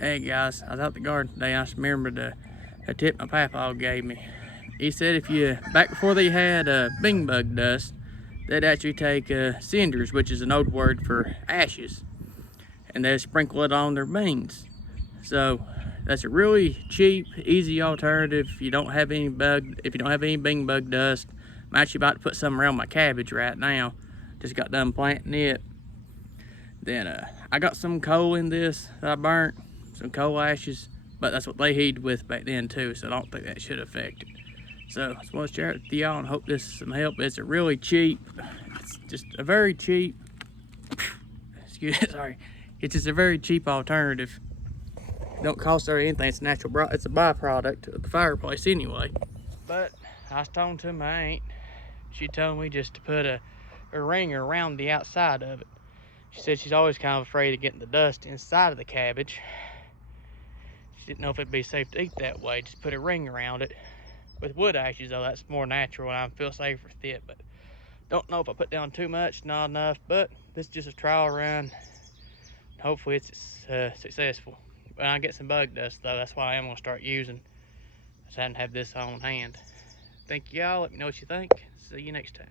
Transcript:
Hey guys, I was out the garden today. I just remembered a tip my papa gave me. He said if you, back before they had bing bug dust, they'd actually take cinders, which is an old word for ashes, and they'd sprinkle it on their beans. So that's a really cheap, easy alternative. If you don't have any bing bug dust. I'm actually about to put some around my cabbage right now. Just got done planting it. Then I got some coal in this that I burnt, some coal ashes, but that's what they heated with back then too, so I don't think that should affect it. So I just want to share it with y'all and hope this is some help. It's a really cheap, it's just a very cheap, sorry, it's just a very cheap alternative. Don't cost her anything. It's natural, it's a byproduct of the fireplace anyway. But I was talking to my aunt. She told me just to put a ring around the outside of it. She said she's always kind of afraid of getting the dust inside of the cabbage. She didn't know if it'd be safe to eat that way. Just put a ring around it. With wood ashes though, that's more natural and I feel safer with it. But don't know if I put down too much, not enough. But this is just a trial run. Hopefully it's successful. When I get some bug dust though, that's why I am gonna start using. I just hadn't have this on hand. Thank y'all. Let me know what you think. See you next time.